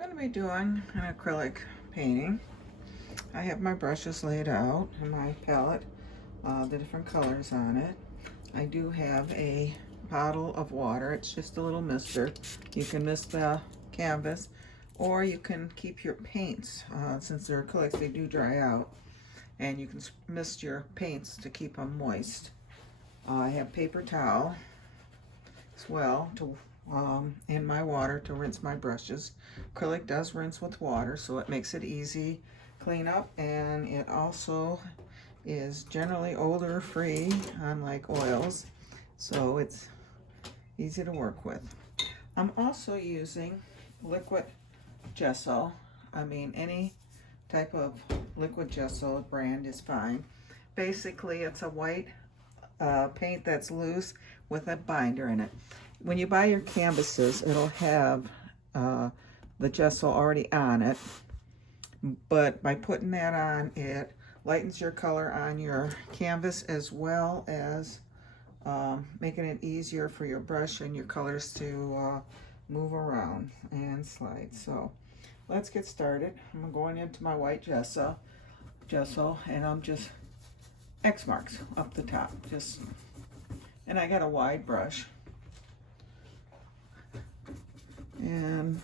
I'm going to be doing an acrylic painting. I have my brushes laid out and my palette, the different colors on it. I do have a bottle of water. It's just a little mister. You can mist the canvas, or you can keep your paints. Since they're acrylics, they do dry out, and you can mist your paints to keep them moist. I have paper towel as well to in my water to rinse my brushes. Acrylic does rinse with water, so it makes it easy clean up, and it also is generally odor free, unlike oils, so it's easy to work with. I'm also using liquid gesso. I mean, any type of liquid gesso brand is fine. Basically, it's a white paint that's loose with a binder in it. When you buy your canvases, it'll have the gesso already on it, but by putting that on, it lightens your color on your canvas, as well as making it easier for your brush and your colors to move around and slide. So let's get started. I'm going into my white gesso, and I'm just X marks up the top, and I got a wide brush. And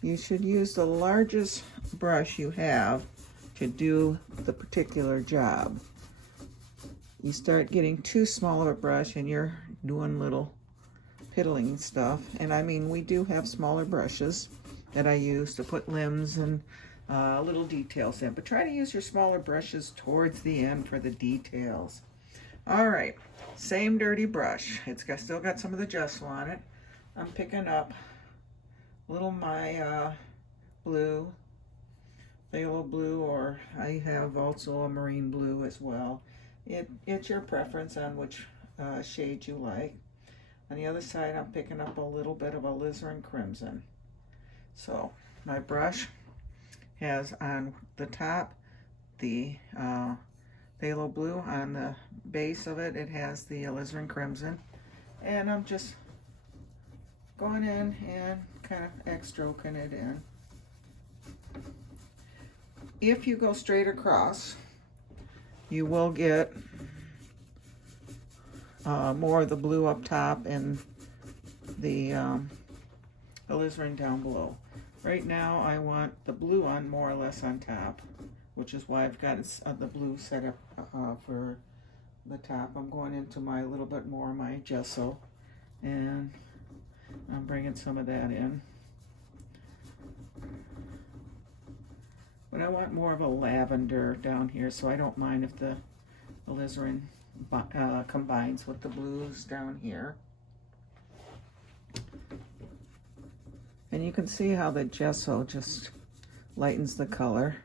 you should use the largest brush you have to do the particular job. You start getting too small of a brush and you're doing little piddling stuff. And I mean, we do have smaller brushes that I use to put limbs and little details in, but try to use your smaller brushes towards the end for the details. All right, same dirty brush. Still got some of the gesso on it. I'm picking up my blue, phthalo blue, or I have also a marine blue as well. It's your preference on which shade you like. On the other side, I'm picking up a little bit of alizarin crimson. So my brush has on the top the phthalo blue. On the base of it, it has the alizarin crimson. And I'm just going in and kind of X-stroking it in. If you go straight across, you will get more of the blue up top and the alizarin down below. Right now I want the blue on more or less on top, which is why I've got the blue set up for the top. I'm going into my little bit more of my gesso, and I'm bringing some of that in. But I want more of a lavender down here, so I don't mind if the alizarin combines with the blues down here. And you can see how the gesso just lightens the color.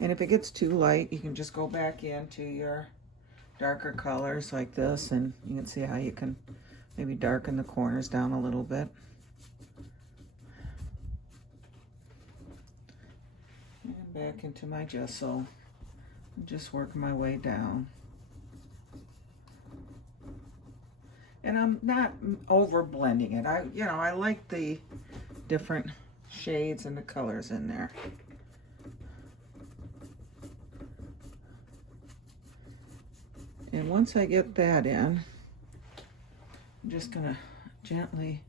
And if it gets too light, you can just go back into your darker colors like this, and you can see how you can maybe darken the corners down a little bit. And back into my gesso. I'm just working my way down. And I'm not over blending it. I like the different shades and the colors in there. And once I get that in, I'm just gonna gently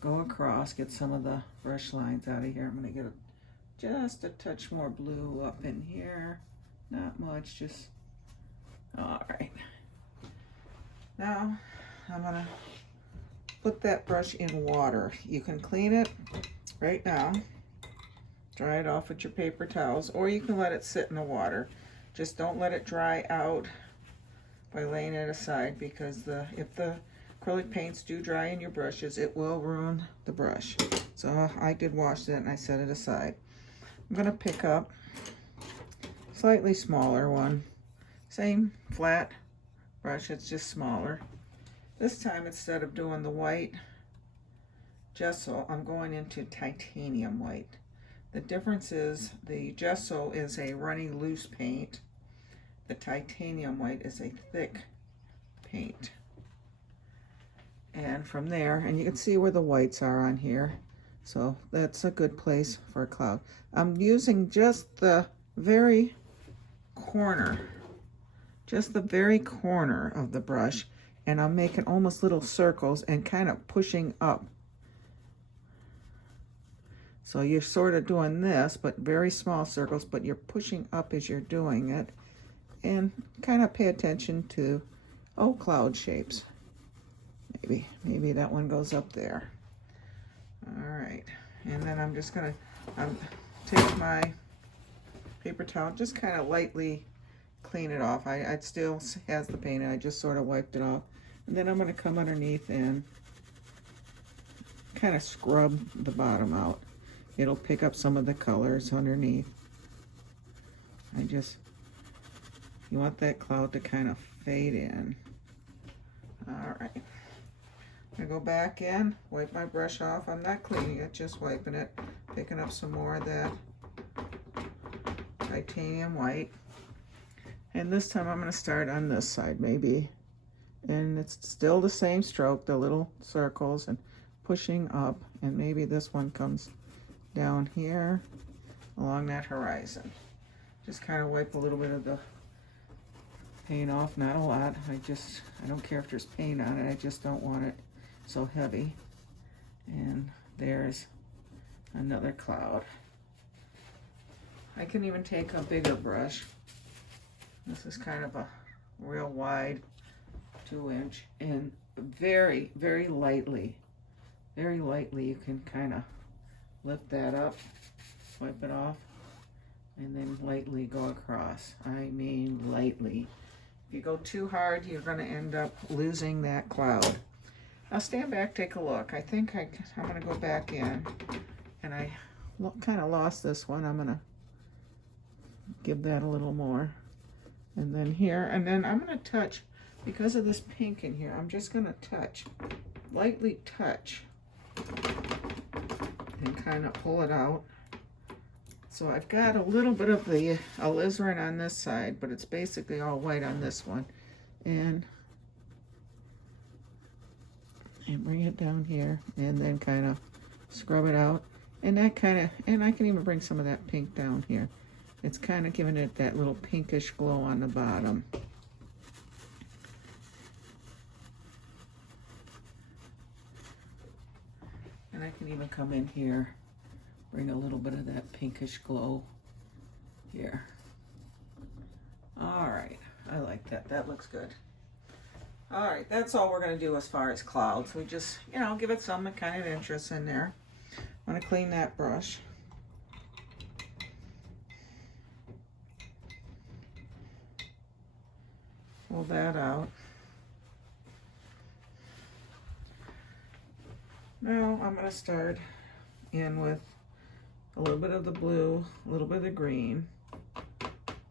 go across, get some of the brush lines out of here. I'm gonna get just a touch more blue up in here. Not much, just, all right. Now, I'm gonna put that brush in water. You can clean it right now, dry it off with your paper towels, or you can let it sit in the water. Just don't let it dry out by laying it aside, because if the acrylic paints do dry in your brushes, it will ruin the brush. So I did wash that and I set it aside. I'm gonna pick up a slightly smaller one. Same flat brush, it's just smaller. This time, instead of doing the white gesso, I'm going into titanium white. The difference is the gesso is a runny loose paint. The titanium white is a thick paint. And from there, and you can see where the whites are on here. So that's a good place for a cloud. I'm using just the very corner, just the very corner of the brush, and I'm making almost little circles and kind of pushing up. So you're sort of doing this, but very small circles, but you're pushing up as you're doing it. And kind of pay attention to, oh, cloud shapes. Maybe that one goes up there. All right, and then I'm just gonna take my paper towel, just kind of lightly clean it off. It still has the paint, I just sort of wiped it off. And then I'm gonna come underneath and kind of scrub the bottom out. It'll pick up some of the colors underneath. You want that cloud to kind of fade in. All right. I go back in, wipe my brush off. I'm not cleaning it, just wiping it, picking up some more of that titanium white. And this time I'm going to start on this side maybe. And it's still the same stroke, the little circles and pushing up. And maybe this one comes down here along that horizon. Just kind of wipe a little bit of the paint off, not a lot. I don't care if there's paint on it, I just don't want it so heavy. And there's another cloud. I can even take a bigger brush. This is kind of a real wide 2-inch, and very, very lightly you can kind of lift that up, wipe it off, and then lightly go across. I mean lightly. If you go too hard, you're going to end up losing that cloud. Now stand back, take a look. I think I'm going to go back in, and I kind of lost this one. I'm going to give that a little more. And then here, and then I'm going to touch, because of this pink in here, I'm just going to touch, lightly touch, and kind of pull it out. So I've got a little bit of the alizarin on this side, but it's basically all white on this one. And bring it down here, and then kind of scrub it out. And that kind of, and I can even bring some of that pink down here. It's kind of giving it that little pinkish glow on the bottom. And I can even come in here, bring a little bit of that pinkish glow here. All right, I like that. That looks good. All right, that's all we're going to do as far as clouds. We just, give it some kind of interest in there. I'm going to clean that brush. Pull that out. Now I'm going to start in with a little bit of the blue, a little bit of the green.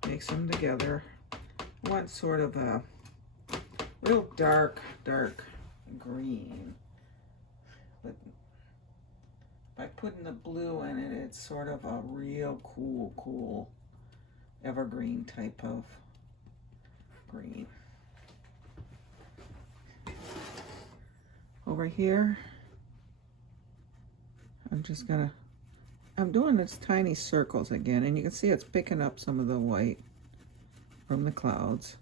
Mix them together. I want sort of a real dark green. But by putting the blue in it, it's sort of a real cool evergreen type of green. Over here, I'm doing these tiny circles again, and you can see it's picking up some of the white from the clouds.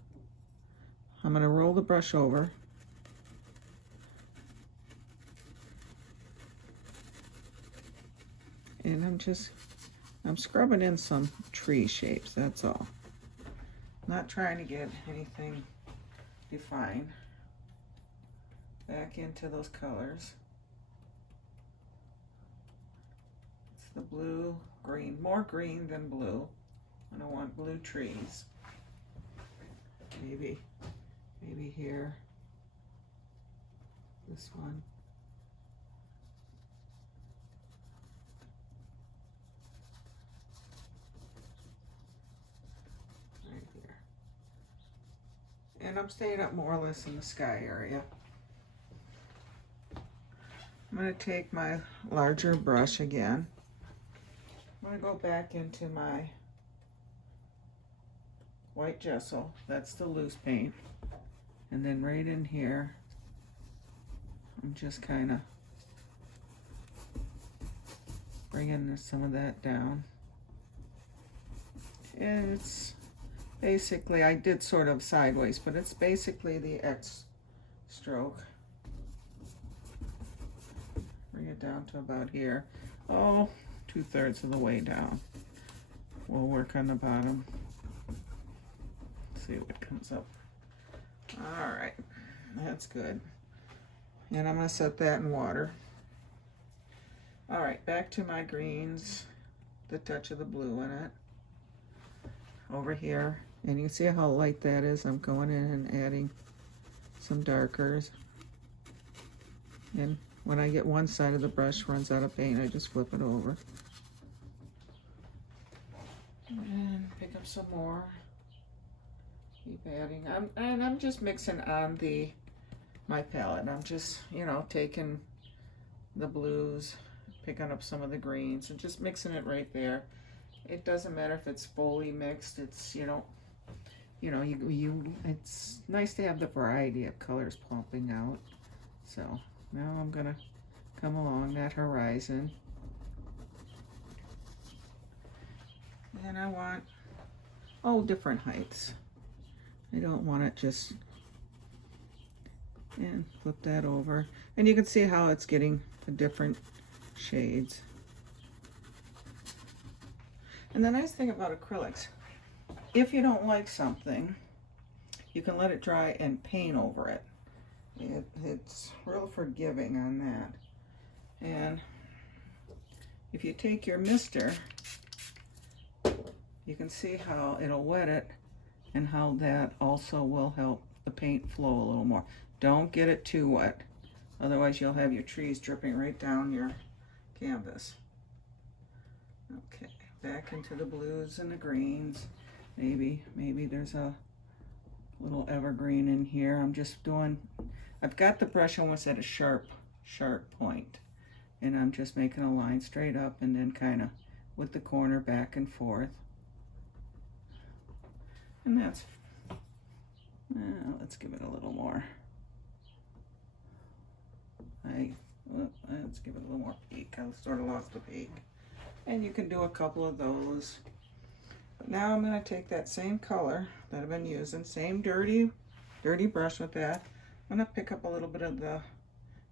I'm going to roll the brush over. And I'm scrubbing in some tree shapes, that's all. Not trying to get anything defined. Back into those colors. It's the blue, green, more green than blue. And I want blue trees. Maybe here. This one. Right here. And I'm staying up more or less in the sky area. I'm going to take my larger brush again. I'm going to go back into my white gesso. That's the loose paint. And then right in here, I'm just kind of bringing some of that down. And it's basically, I did sort of sideways, but it's basically the X stroke. Bring it down to about here. Oh, 2/3 of the way down. We'll work on the bottom. See what comes up. All right, that's good. And I'm gonna set that in water. All right, back to my greens, the touch of the blue in it. Over here, and you see how light that is. I'm going in and adding some darkers. And when I get one side of the brush runs out of paint, I just flip it over. And pick up some more. Keep adding. I'm just mixing on my palette. I'm just, you know, taking the blues, picking up some of the greens, and just mixing it right there. It doesn't matter if it's fully mixed. It's, it's nice to have the variety of colors pumping out. So now I'm gonna come along that horizon, and I want all different heights. I don't want it just, and flip that over, and you can see how it's getting the different shades. And the nice thing about acrylics, if you don't like something, you can let it dry and paint over it. It's real forgiving on that. And if you take your mister, you can see how it'll wet it and how that also will help the paint flow a little more. Don't get it too wet, otherwise you'll have your trees dripping right down your canvas. Okay. Back into the blues and the greens. Maybe there's a little evergreen in here. I'm just doing, I've got the brush almost at a sharp point, and I'm just making a line straight up and then kind of with the corner back and forth. And that's, let's give it a little more. Let's give it a little more peak. I sort of lost the peak. And you can do a couple of those. But now I'm going to take that same color that I've been using, same dirty brush with that. I'm going to pick up a little bit of the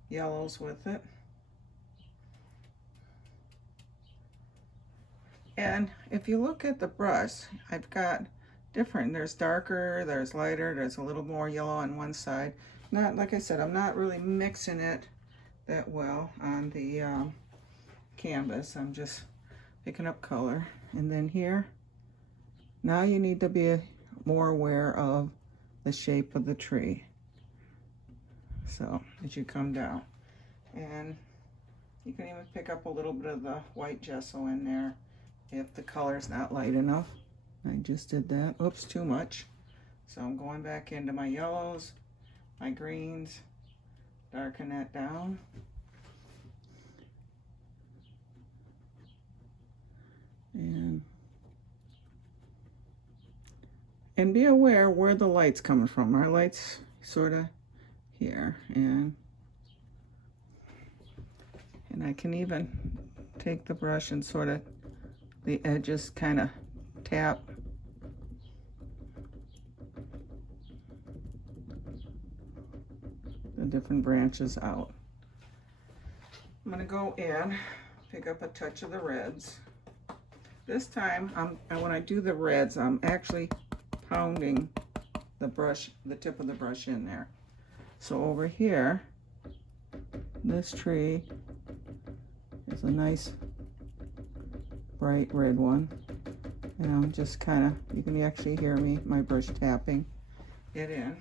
yellows with it. And if you look at the brush, I've got different. There's darker, there's lighter, there's a little more yellow on one side. Not, like I said, I'm not really mixing it that well on the canvas. I'm just picking up color. And then here, now you need to be more aware of the shape of the tree. So as you come down, and you can even pick up a little bit of the white gesso in there if the color's not light enough. I just did that. Oops, too much. So I'm going back into my yellows, my greens, darken that down. And be aware where the light's coming from. Our light's sort of here, and I can even take the brush and sort of the edges kind of tap the different branches out. I'm going to go in, pick up a touch of the reds. This time, when I do the reds, I'm actually pounding the brush, the tip of the brush in there. So over here, this tree is a nice bright red one. And I'm just kind of, you can actually hear my brush tapping it in.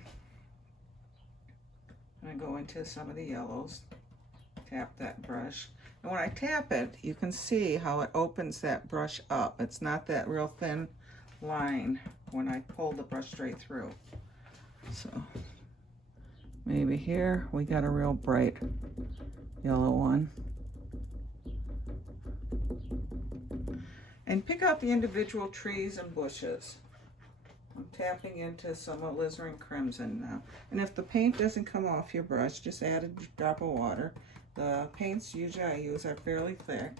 And I go into some of the yellows, tap that brush. And when I tap it, you can see how it opens that brush up. It's not that real thin line when I pull the brush straight through. So maybe here we got a real bright yellow one. And pick out the individual trees and bushes. I'm tapping into some alizarin crimson now. And if the paint doesn't come off your brush, just add a drop of water. The paints usually I use are fairly thick.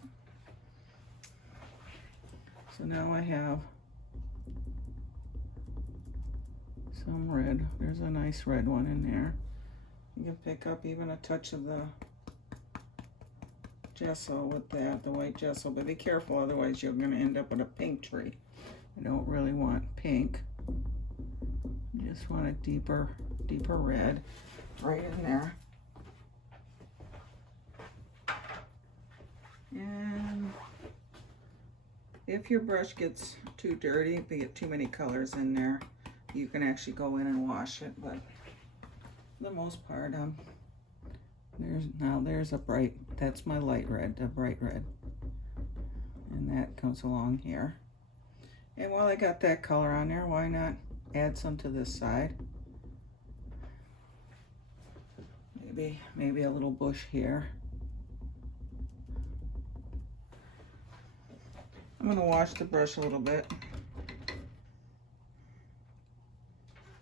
So now I have some red. There's a nice red one in there. You can pick up even a touch of the gesso with that, the white gesso, but be careful, otherwise you're going to end up with a pink tree. I don't really want pink. Just want a deeper red right in there. And if your brush gets too dirty, if you get too many colors in there, you can actually go in and wash it, but for the most part, there's a bright, that's my light red, a bright red. And that comes along here. And while I got that color on there, why not add some to this side? Maybe a little bush here. I'm gonna wash the brush a little bit.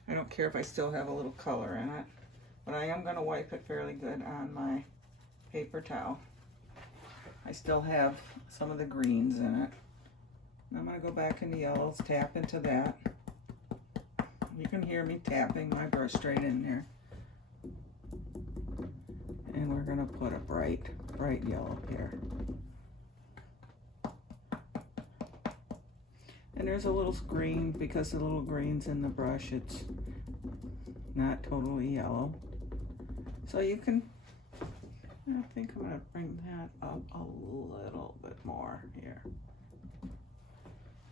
I don't care if I still have a little color in it, but I am gonna wipe it fairly good on my paper towel. I still have some of the greens in it. I'm gonna go back into yellows, tap into that. You can hear me tapping my brush straight in there. And we're gonna put a bright yellow here. And there's a little green, because the little green's in the brush, it's not totally yellow. So you can, I think I'm gonna bring that up a little bit more here.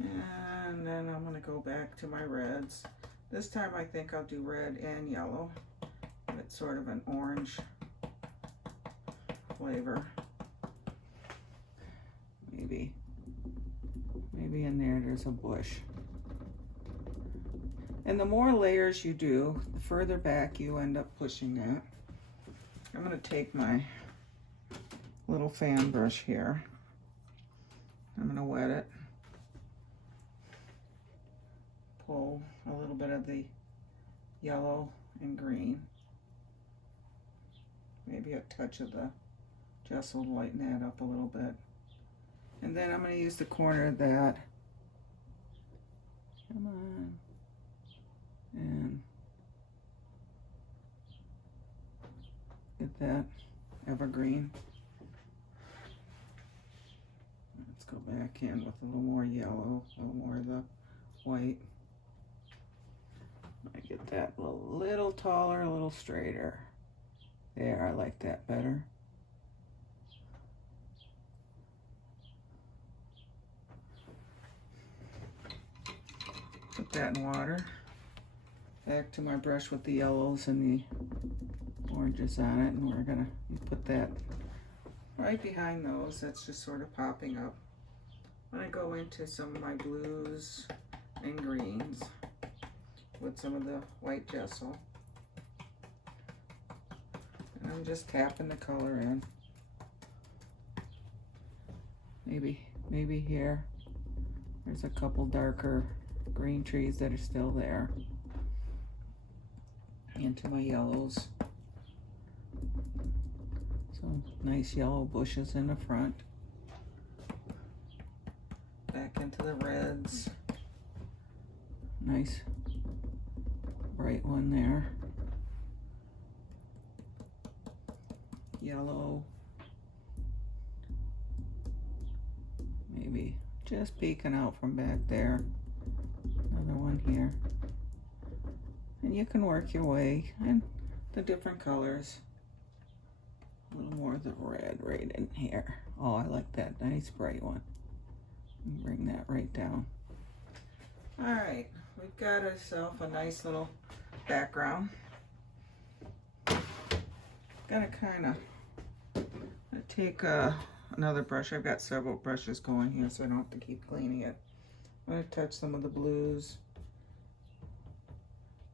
And then I'm gonna go back to my reds. This time I think I'll do red and yellow. It's sort of an orange flavor. Maybe in there's a bush. And the more layers you do, the further back you end up pushing that. I'm gonna take my little fan brush here. I'm gonna wet it. Pull a little bit of the yellow and green. Maybe a touch of the gesso to lighten that up a little bit. And then I'm going to use the corner of that. Come on. And get that evergreen. Let's go back in with a little more yellow, a little more of the white. I get that a little taller, a little straighter. There, I like that better. Put that in water. Back to my brush with the yellows and the oranges on it, and we're gonna put that right behind those. That's just sort of popping up. I'm gonna go into some of my blues and greens with some of the white gesso. And I'm just tapping the color in. Maybe here, there's a couple darker green trees that are still there. Into my yellows. Some nice yellow bushes in the front. Back into the reds. Nice bright one there. Yellow. Maybe just peeking out from back there. Another one here. And you can work your way in the different colors. A little more of the red right in here. Oh, I like that nice bright one. Bring that right down. All right, we've got ourselves a nice little background. Gonna kind of take another brush. I've got several brushes going here, so I don't have to keep cleaning it. I'm gonna touch some of the blues,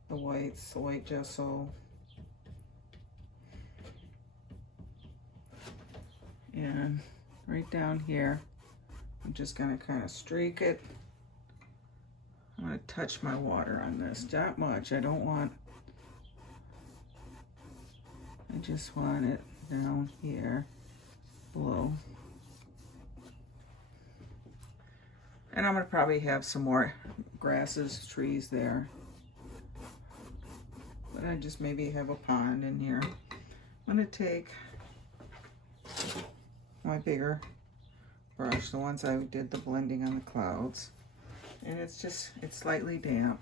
the whites, the white gesso, and right down here, I'm just gonna kind of streak it. I'm gonna touch my water on this, not much. I just want it down here below. And I'm gonna probably have some more grasses, trees there. But I just maybe have a pond in here. I'm gonna take my bigger brush, the ones I did the blending on the clouds. And it's slightly damp.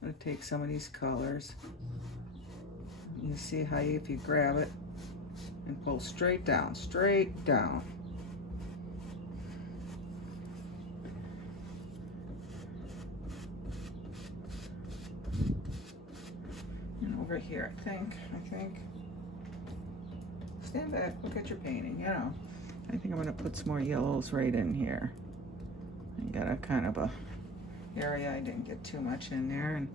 I'm gonna take some of these colors. You see how if you grab it and pull straight down, straight down. And over here, I think. Stand back, look at your painting, you know. I think I'm gonna put some more yellows right in here. I got a kind of a area I didn't get too much in there. And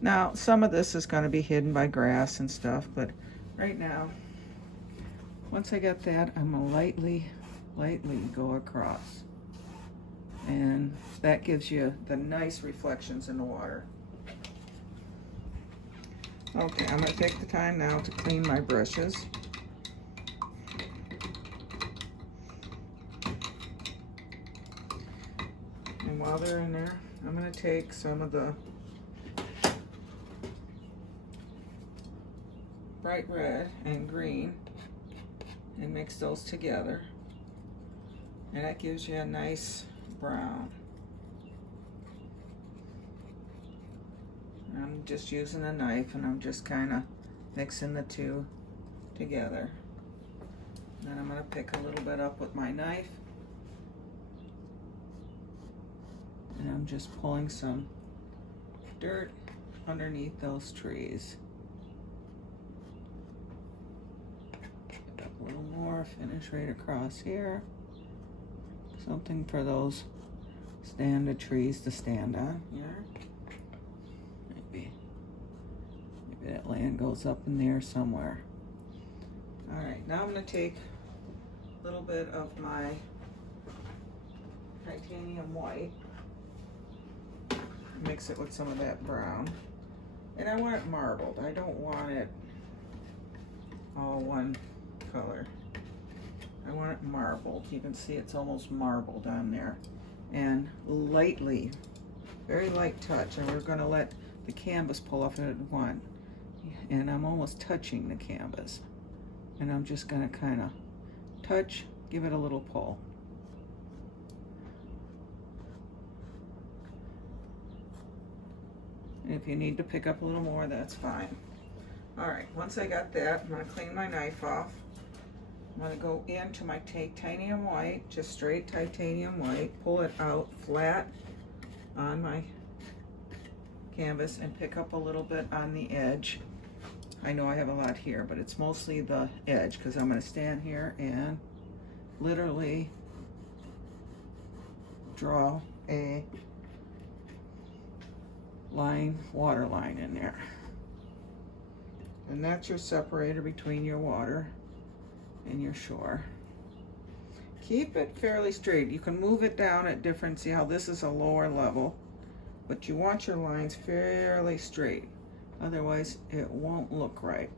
now some of this is gonna be hidden by grass and stuff, but right now, once I get that, I'm gonna lightly go across. And that gives you the nice reflections in the water. Okay, I'm gonna take the time now to clean my brushes. And while they're in there, I'm gonna take some of the bright red and green and mix those together. And that gives you a nice brown. I'm just using a knife and I'm just kind of mixing the two together. Then I'm going to pick a little bit up with my knife. And I'm just pulling some dirt underneath those trees. Pick up a little more, finish right across here. Something for those stand trees to stand on here. Maybe that land goes up in there somewhere. All right, now I'm going to take a little bit of my titanium white, mix it with some of that brown, and I want it marbled. I don't want it all one color. I want it marbled. You can see it's almost marbled on there. And lightly, very light touch, and we're going to let the canvas pull off at one. And I'm almost touching the canvas. And I'm just going to kind of touch, give it a little pull. And if you need to pick up a little more, that's fine. All right, once I got that, I'm going to clean my knife off. I'm going to go into my titanium white, just straight titanium white, pull it out flat on my canvas and pick up a little bit on the edge. I know I have a lot here, but it's mostly the edge because I'm going to stand here and literally draw a line, water line in there. And that's your separator between your water and your shore. Keep it fairly straight. You can move it down at different, see how this is a lower level, but you want your lines fairly straight. Otherwise, it won't look right.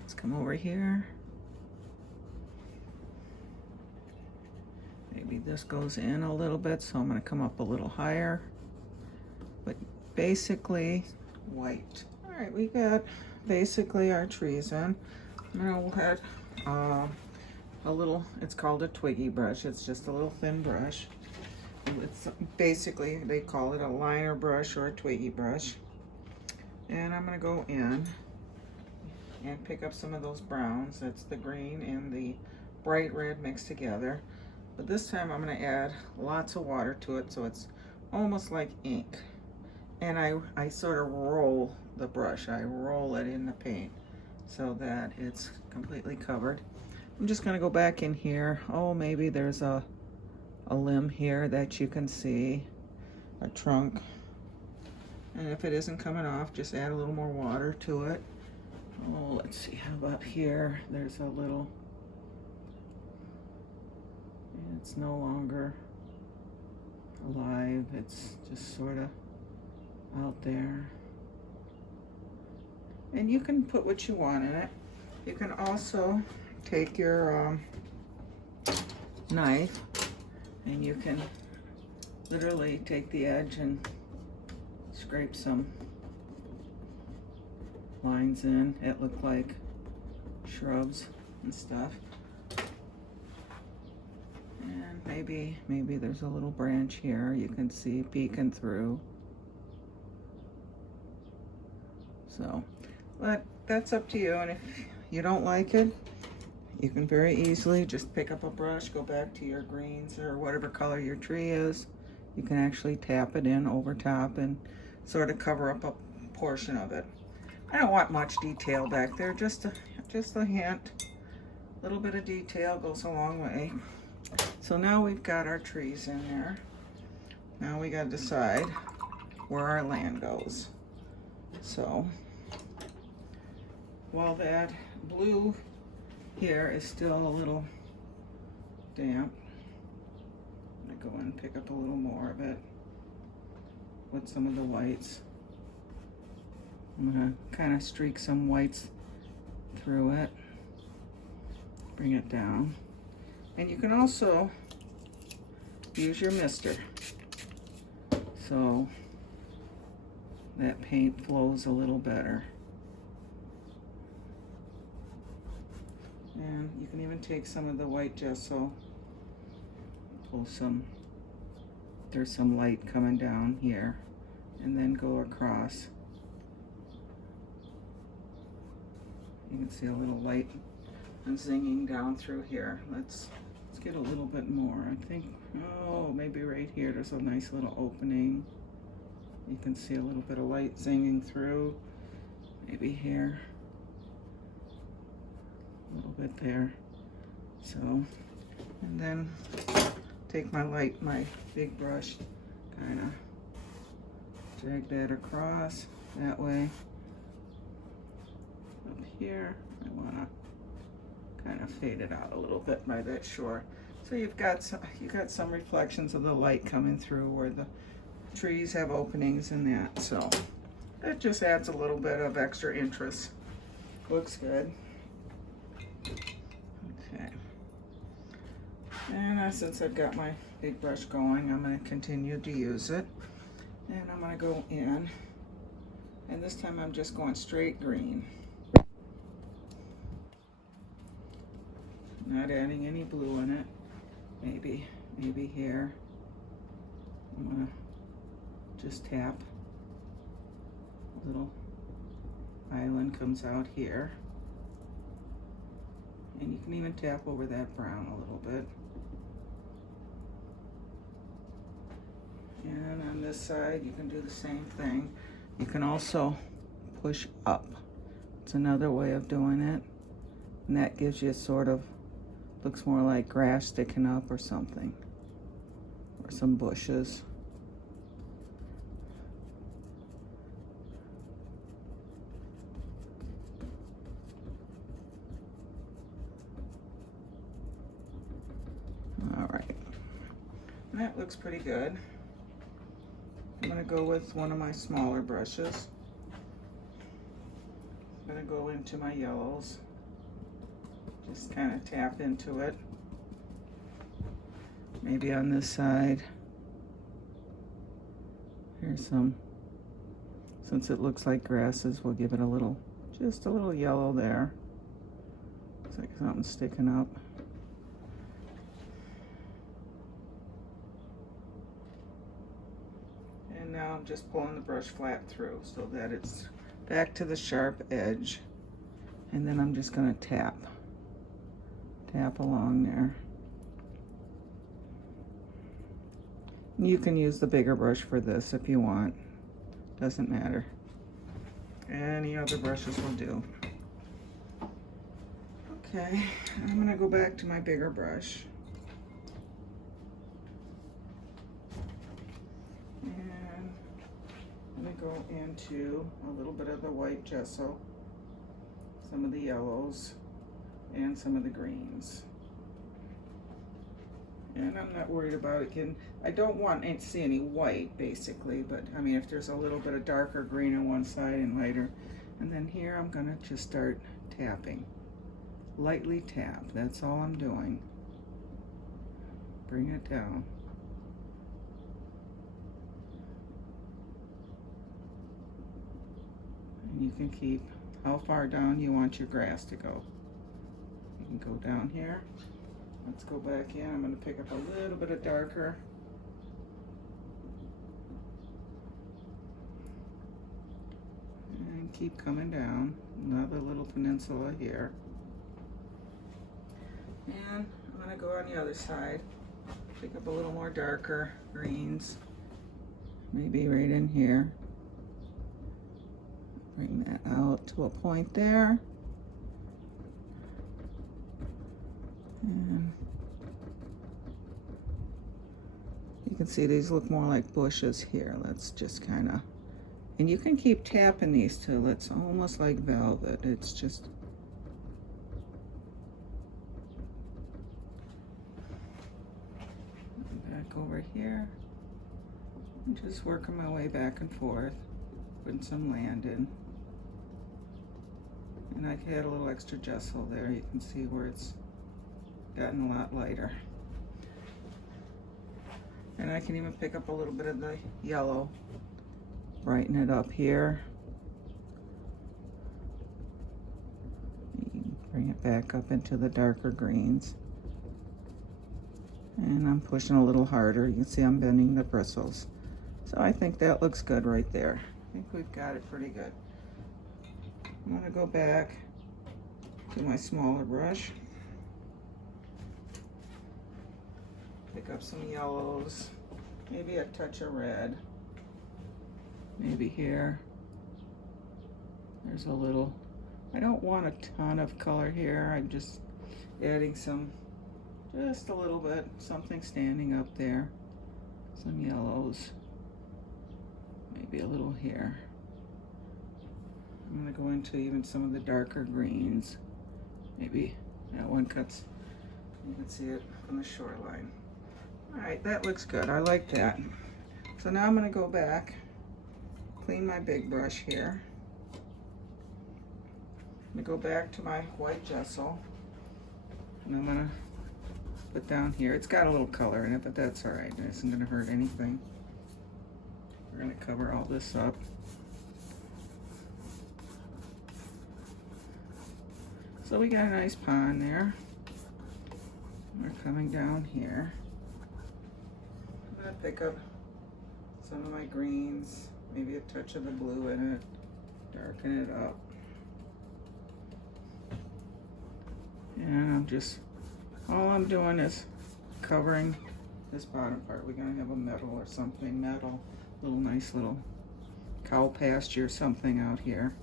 Let's come over here. Maybe this goes in a little bit, so I'm going to come up a little higher. But basically, white. All right, we got basically our trees in. I'm going to add a little, it's called a twiggy brush. It's just a little thin brush. It's basically, they call it a liner brush or a twiggy brush. And I'm going to go in and pick up some of those browns. That's the green and the bright red mixed together. But this time I'm going to add lots of water to it so it's almost like ink. And I sort of roll the brush. I roll it in the paint so that it's completely covered. I'm just going to go back in here. Oh, maybe there's a limb here that you can see, a trunk. And if it isn't coming off, just add a little more water to it. Oh, let's see, how about here? There's a little, it's no longer alive. It's just sort of out there. And you can put what you want in it. You can also take your knife, and you can literally take the edge and scrape some lines in. It looked like shrubs and stuff. And maybe there's a little branch here you can see peeking through. So, but that's up to you, and if you don't like it, you can very easily just pick up a brush, go back to your greens or whatever color your tree is. You can actually tap it in over top and sort of cover up a portion of it. I don't want much detail back there, just a hint. A little bit of detail goes a long way. So now we've got our trees in there. Now we got to decide where our land goes. So, while that blue here is still a little damp, I'm going to go in and pick up a little more of it with some of the whites. I'm going to kind of streak some whites through it, bring it down. And you can also use your mister, so that paint flows a little better. And you can even take some of the white gesso, pull some, there's some light coming down here, and then go across. You can see a little light and zinging down through here. Let's get a little bit more. I think, oh, maybe right here there's a nice little opening. You can see a little bit of light zinging through. Maybe here, a little bit there. So, and then take my big brush, kind of drag that across that way. Up here, I want to kind of fade it out a little bit by that shore. So you got some reflections of the light coming through where the trees have openings and that. So that just adds a little bit of extra interest. Looks good. Okay. And since I've got my big brush going, I'm going to continue to use it. And I'm going to go in. And this time I'm just going straight green. Not adding any blue in it. Maybe here. I'm gonna just tap. A little island comes out here. And you can even tap over that brown a little bit. And on this side, you can do the same thing. You can also push up. It's another way of doing it. And that gives you sort of, looks more like grass sticking up or something, or some bushes. All right, that looks pretty good. I'm gonna go with one of my smaller brushes. I'm gonna go into my yellows. Just kind of tap into it. Maybe on this side. Here's some, since it looks like grasses, we'll give it a little, just a little yellow there. Looks like something sticking up. And now I'm just pulling the brush flat through so that it's back to the sharp edge. And then I'm just gonna tap along there. You can use the bigger brush for this if you want. Doesn't matter. Any other brushes will do. Okay, I'm gonna go back to my bigger brush. And I'm gonna go into a little bit of the white gesso, some of the yellows, and some of the greens. And I'm not worried about it. I don't want to see any white basically, but I mean if there's a little bit of darker green on one side and lighter. And then here I'm gonna just start tapping. Lightly tap, that's all I'm doing. bring it down. And you can keep how far down you want your grass to go. You can go down here. Let's go back in. I'm going to pick up a little bit of darker. And keep coming down. Another little peninsula here. And I'm going to go on the other side. Pick up a little more darker greens. Maybe right in here. Bring that out to a point there. And you can see these look more like bushes here. Let's just kind of, and you can keep tapping these till it's almost like velvet. It's just, back over here. I'm just working my way back and forth, putting some land in. And I had a little extra gesso there. You can see where it's gotten a lot lighter. And I can even pick up a little bit of the yellow, brighten it up here. You can bring it back up into the darker greens. And I'm pushing a little harder. You can see I'm bending the bristles. So I think that looks good right there. I think we've got it pretty good. I'm going to go back to my smaller brush. Pick up some yellows, maybe a touch of red. Maybe here. There's a little, I don't want a ton of color here. I'm just adding some, just a little bit, something standing up there. Some yellows. Maybe a little here. I'm going to go into even some of the darker greens. Maybe that one cuts, you can see it from the shoreline. All right, that looks good. I like that. So now I'm going to go back, clean my big brush here. I'm going to go back to my white gesso. And I'm going to put down here. It's got a little color in it, but that's all right. It isn't going to hurt anything. We're going to cover all this up. So we got a nice pond there. We're coming down here. I'm going to pick up some of my greens, maybe a touch of the blue in it, darken it up. And I'm just, all I'm doing is covering this bottom part. We're going to have a meadow or something, little nice little cow pasture or something out here.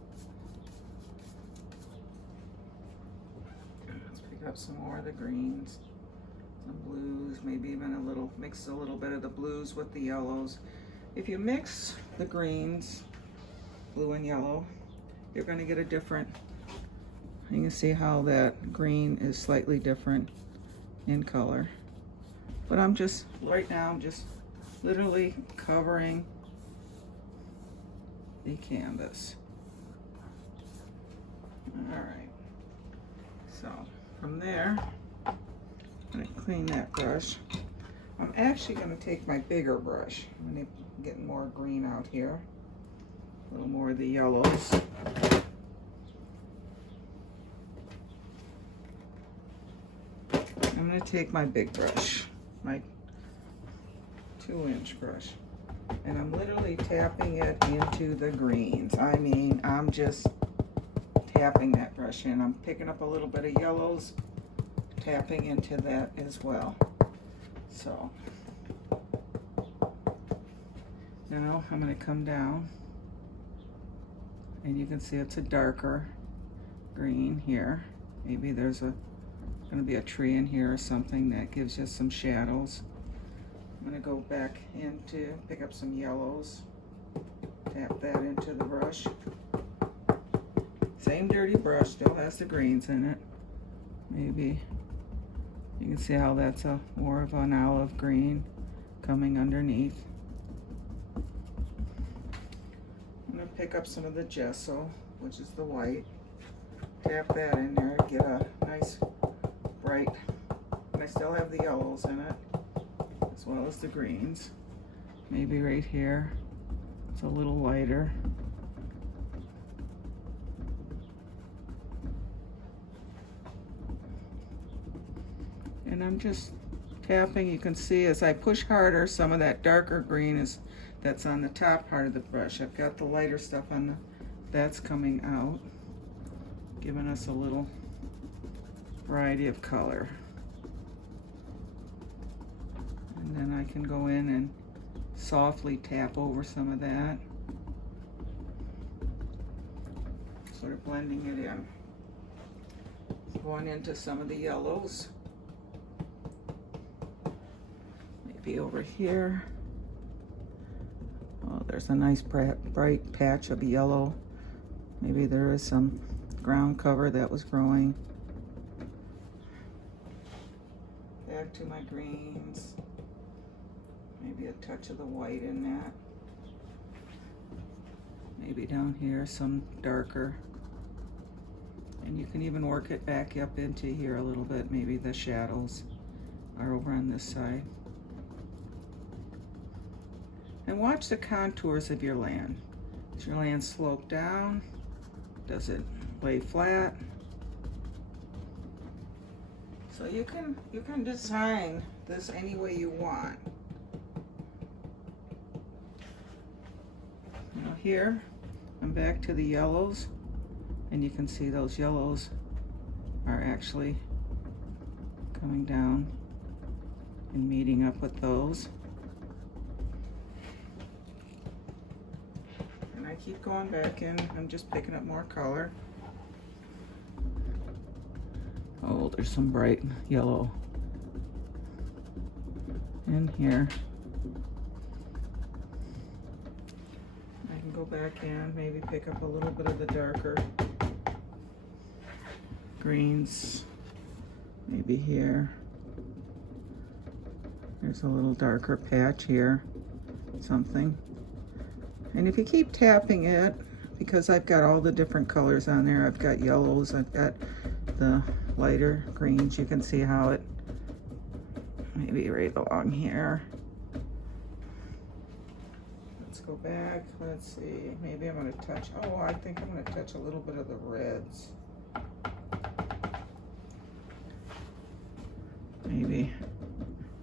Let's pick up some more of the greens, some blues, maybe even a little, mix a little bit of the blues with the yellows. If you mix the greens, blue and yellow, you're going to get a different, you can see how that green is slightly different in color. But I'm just, right now, I'm just literally covering the canvas. All right, so from there, I'm going to clean that brush. I'm actually going to take my bigger brush. I'm going to get more green out here, a little more of the yellows. I'm going to take my big brush, my 2-inch brush, and I'm literally tapping it into the greens. I mean, I'm just tapping that brush in. I'm picking up a little bit of yellows, tapping into that as well. So now I'm going to come down, and you can see it's a darker green here. Maybe there's going to be a tree in here or something that gives you some shadows. I'm going to go back into, pick up some yellows, tap that into the brush. Same dirty brush, still has the greens in it. Maybe you can see how that's a more of an olive green coming underneath. I'm going to pick up some of the gesso, which is the white. Tap that in there, get a nice bright, and I still have the yellows in it. as well as the greens. Maybe right here, it's a little lighter. And I'm just tapping. You can see as I push harder, some of that darker green that's on the top part of the brush. I've got the lighter stuff on that's coming out, giving us a little variety of color. And then I can go in and softly tap over some of that, sort of blending it in. Going into some of the yellows. Maybe over here. Oh, there's a nice bright patch of yellow. Maybe there is some ground cover that was growing. Back to my greens. Maybe a touch of the white in that. Maybe down here some darker. And you can even work it back up into here a little bit. Maybe the shadows are over on this side. And watch the contours of your land. Does your land slope down? Does it lay flat? So you can design this any way you want. Now here, I'm back to the yellows, and you can see those yellows are actually coming down and meeting up with those. And I keep going back in. I'm just picking up more color. Oh, there's some bright yellow in here. I can go back in, maybe pick up a little bit of the darker greens, maybe here. There's a little darker patch here, something. And if you keep tapping it, because I've got all the different colors on there, I've got yellows, I've got the lighter greens, you can see how it, maybe right along here. Let's go back, let's see, maybe I'm gonna touch, oh, I think I'm gonna touch a little bit of the reds. Maybe,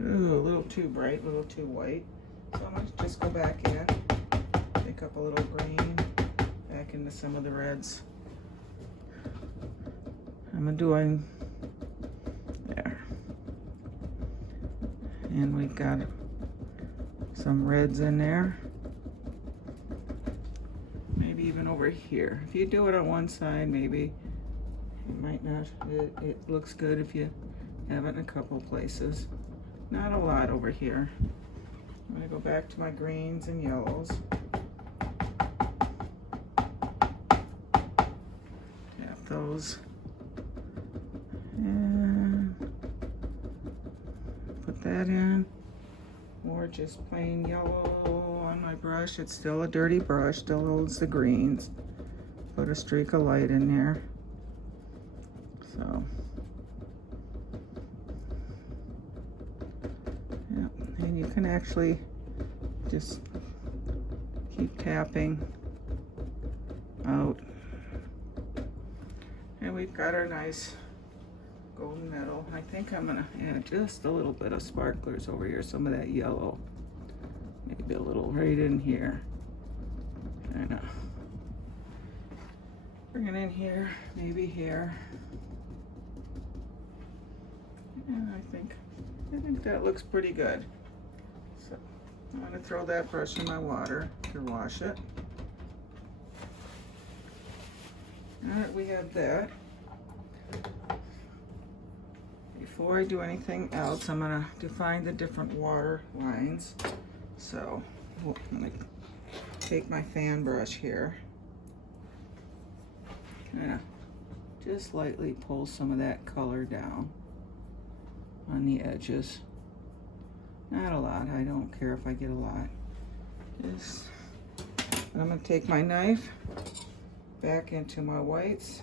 ooh, a little too bright, a little too white. So I'm gonna just go back in, pick up a little green, back into some of the reds. I'm doing there. And we've got some reds in there. Maybe even over here. If you do it on one side, maybe it might not, it looks good if you have it in a couple places. Not a lot over here. I'm gonna go back to my greens and yellows. Tap those. And put that in. Or just plain yellow on my brush. It's still a dirty brush, still holds the greens. Put a streak of light in there. So, yeah, and you can actually just keep tapping out. And we've got our nice golden metal. I think I'm gonna add just a little bit of sparklers over here, some of that yellow. Maybe a little right in here. Kinda bring it in here, maybe here. And I think that looks pretty good. So I'm gonna throw that brush in my water to wash it. All right, we have that. Before I do anything else, I'm gonna define the different water lines. So I'm gonna take my fan brush here. Kinda just lightly pull some of that color down on the edges. Not a lot, I don't care if I get a lot. Just, I'm gonna take my knife back into my whites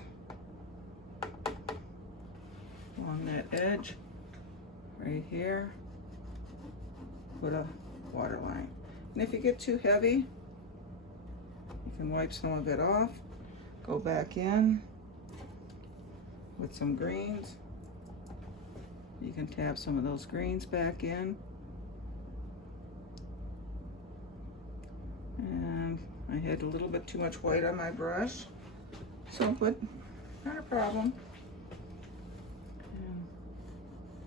along that edge right here. put a water line. And if you get too heavy, you can wipe some of it off, go back in with some greens. You can tap some of those greens back in. And I had a little bit too much white on my brush, but not a problem. And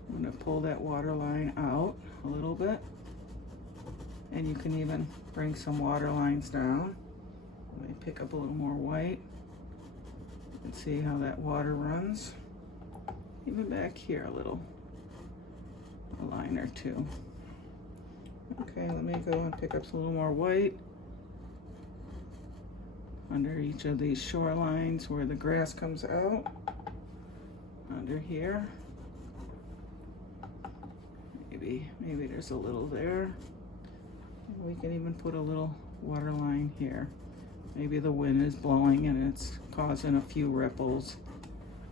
I'm gonna pull that water line out a little bit. And you can even bring some water lines down. Let me pick up a little more white and see how that water runs. Even back here a line or two. Okay, let me go and pick up a little more white under each of these shorelines where the grass comes out. Under here. Maybe there's a little there. We can even put a little water line here. Maybe the wind is blowing and it's causing a few ripples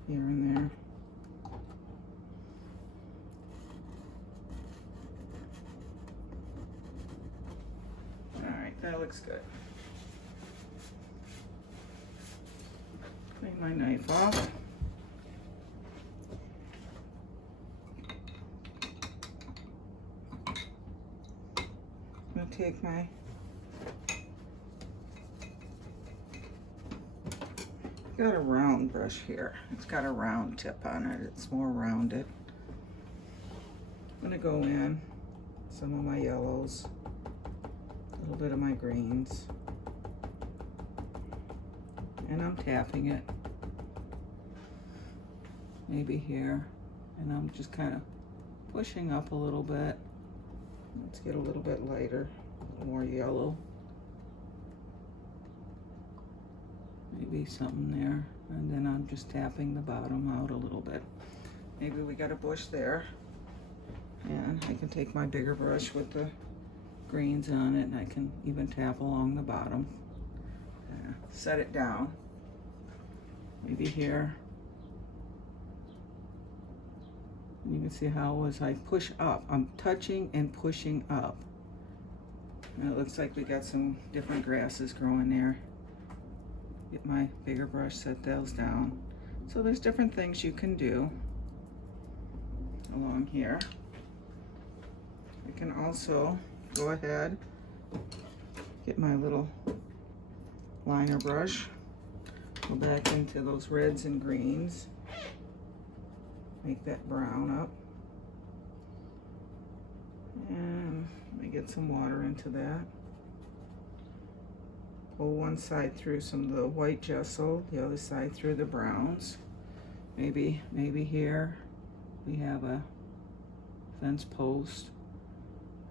here and there. All right, that looks good. Clean my knife off. I'm gonna take my got a round brush here. It's got a round tip on it. It's more rounded. I'm gonna go in some of my yellows, a little bit of my greens, and I'm tapping it maybe here, and I'm just kind of pushing up a little bit. Let's get a little bit lighter, a little more yellow. Maybe something there, and then I'm just tapping the bottom out a little bit. Maybe we got a bush there, and I can take my bigger brush with the greens on it, and I can even tap along the bottom. Set it down. Maybe here. And you can see how as I push up, I'm touching and pushing up. And it looks like we got some different grasses growing there. Get my bigger brush, set those down. So there's different things you can do along here. I can also go ahead, get my little liner brush, go back into those reds and greens, make that brown up, and let me get some water into that. Pull one side through some of the white gesso, the other side through the browns. Maybe here we have a fence post,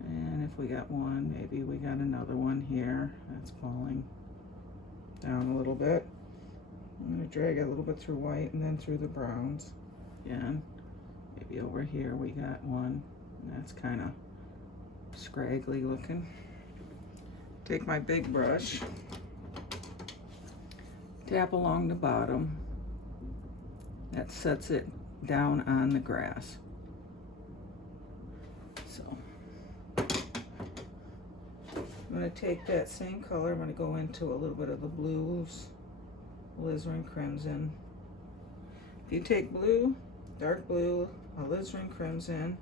and if we got one, maybe we got another one here that's falling down a little bit. I'm going to drag it a little bit through white and then through the browns. Again, maybe over here we got one, and that's kind of scraggly looking. Take my big brush, tap along the bottom. That sets it down on the grass. So I'm going to take that same color, I'm going to go into a little bit of the blues, alizarin crimson. If you take blue, dark blue, alizarin crimson,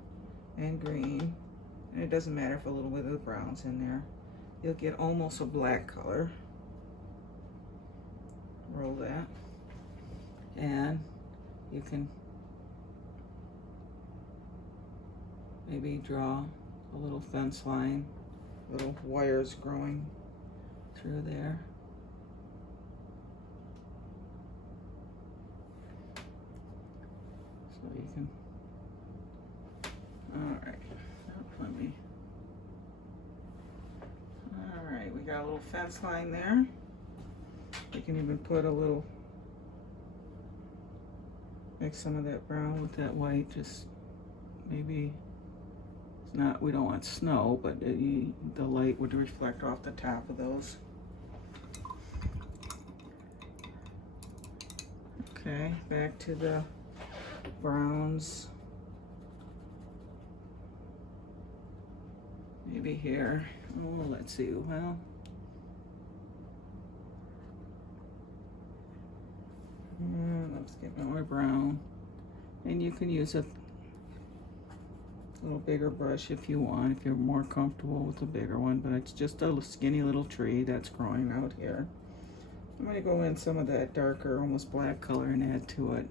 and green, and it doesn't matter if a little bit of the brown's in there, you'll get almost a black color. Roll that, and you can maybe draw a little fence line, little wires growing through there. So you can, all right, all right, we got a little fence line there. You can even put a little, mix some of that brown with that white, just maybe, it's not, we don't want snow, but the light would reflect off the top of those. Okay, back to the browns maybe here. Oh, let's see. Well, let's get more brown. And you can use a little bigger brush if you want, if you're more comfortable with a bigger one, but it's just a skinny little tree that's growing out here. I'm going to go in some of that darker, almost black color and add to it.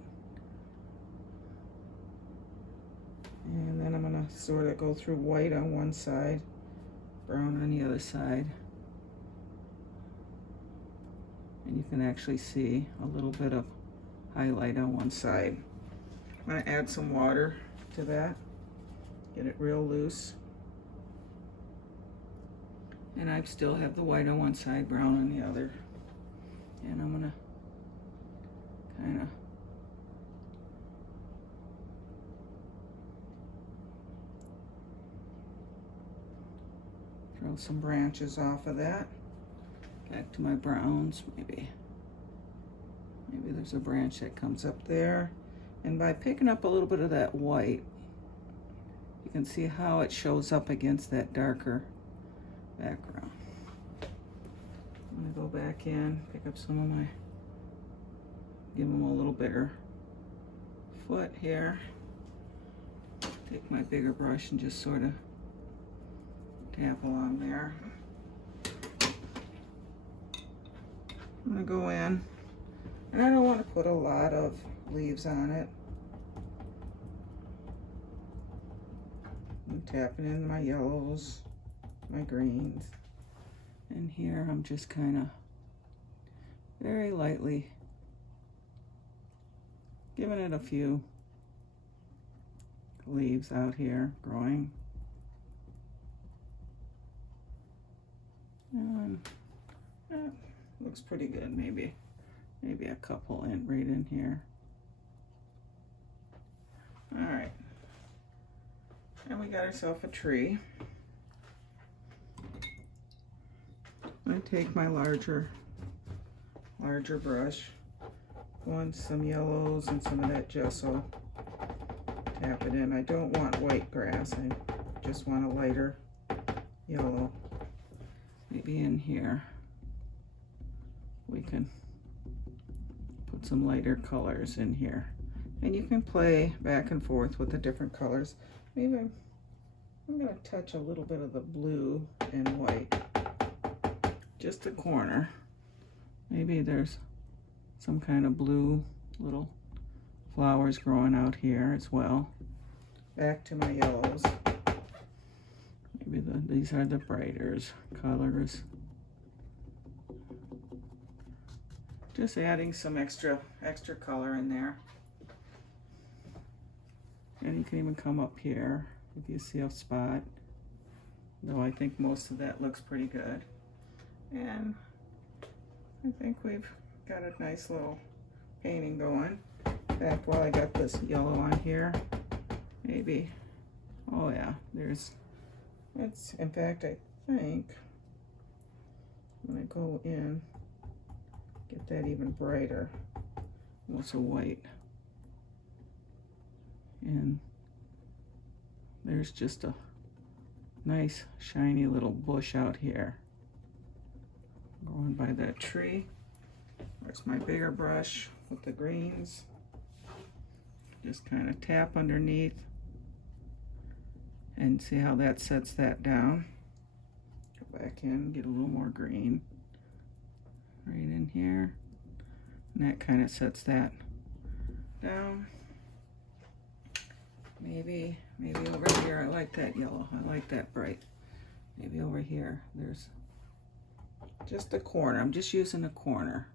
And then I'm going to sort of go through white on one side, brown on the other side. And you can actually see a little bit of highlight on one side. I'm going to add some water to that, get it real loose. And I still have the white on one side, brown on the other. And I'm going to kind of throw some branches off of that. Back to my browns, maybe there's a branch that comes up there. And by picking up a little bit of that white, you can see how it shows up against that darker background. I'm gonna go back in, pick up some of my, give them a little bigger foot here. Take my bigger brush and just sort of tap along there. I'm gonna go in, and I don't want to put a lot of leaves on it. I'm tapping in my yellows, my greens, and here I'm just kind of very lightly giving it a few leaves out here growing. And that looks pretty good. Maybe a couple in right in here. All right, and we got ourselves a tree. I'm gonna take my larger brush, go in some yellows and some of that gesso, tap it in. I don't want white grass, I just want a lighter yellow. Maybe in here we can put some lighter colors in here. And you can play back and forth with the different colors. Maybe I'm going to touch a little bit of the blue and white. Just a corner. Maybe there's some kind of blue little flowers growing out here as well. Back to my yellows. Maybe these are the brighter colors. Just adding some extra color in there. And you can even come up here if you see a spot, though I think most of that looks pretty good. And I think we've got a nice little painting going. In fact, while I got this yellow on here, maybe, oh yeah, it's, in fact, I think I'm gonna go in, get that even brighter, almost a white. And there's just a nice shiny little bush out here growing by that tree. There's my bigger brush with the greens. Just kind of tap underneath and see how that sets that down. Go back in, get a little more green right in here, and that kind of sets that down. Maybe over here, I like that yellow, I like that bright. Maybe over here, there's just a corner, I'm just using a corner.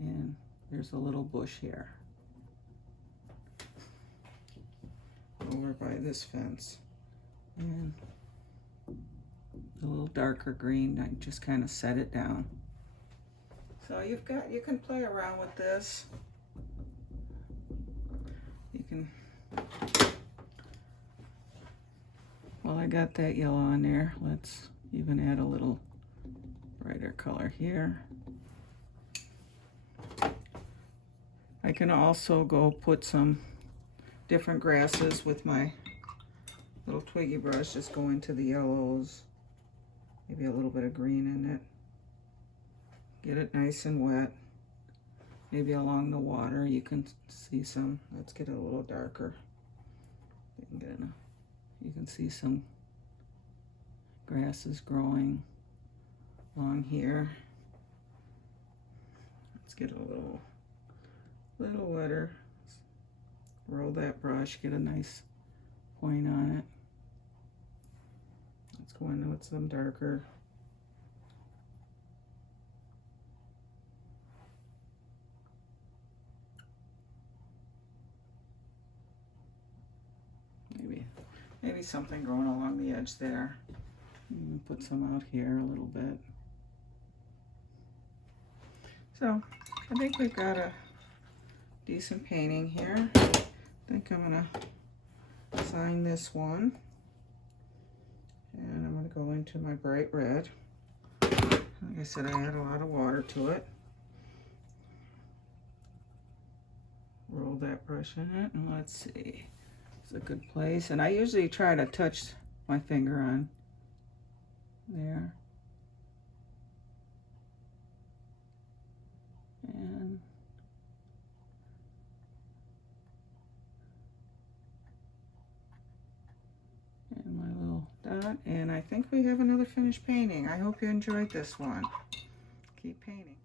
And there's a little bush here. Over by this fence. And a little darker green, I just kind of set it down. So you can play around with this. You can, well, I got that yellow on there. Let's even add a little brighter color here. I can also go put some different grasses with my little twiggy brush, just go into the yellows, maybe a little bit of green in it. Get it nice and wet. Maybe along the water you can see some. Let's get it a little darker. You can see some grasses growing along here. Let's get it a little wetter. Roll that brush, get a nice point on it. Let's go in with some darker. Maybe something growing along the edge there. Put some out here a little bit. So I think we've got a decent painting here. I think I'm gonna sign this one. And I'm gonna go into my bright red. Like I said, I add a lot of water to it. Roll that brush in it, and let's see. It's a good place. And I usually try to touch my finger on there. And my little dot. And I think we have another finished painting. I hope you enjoyed this one. Keep painting.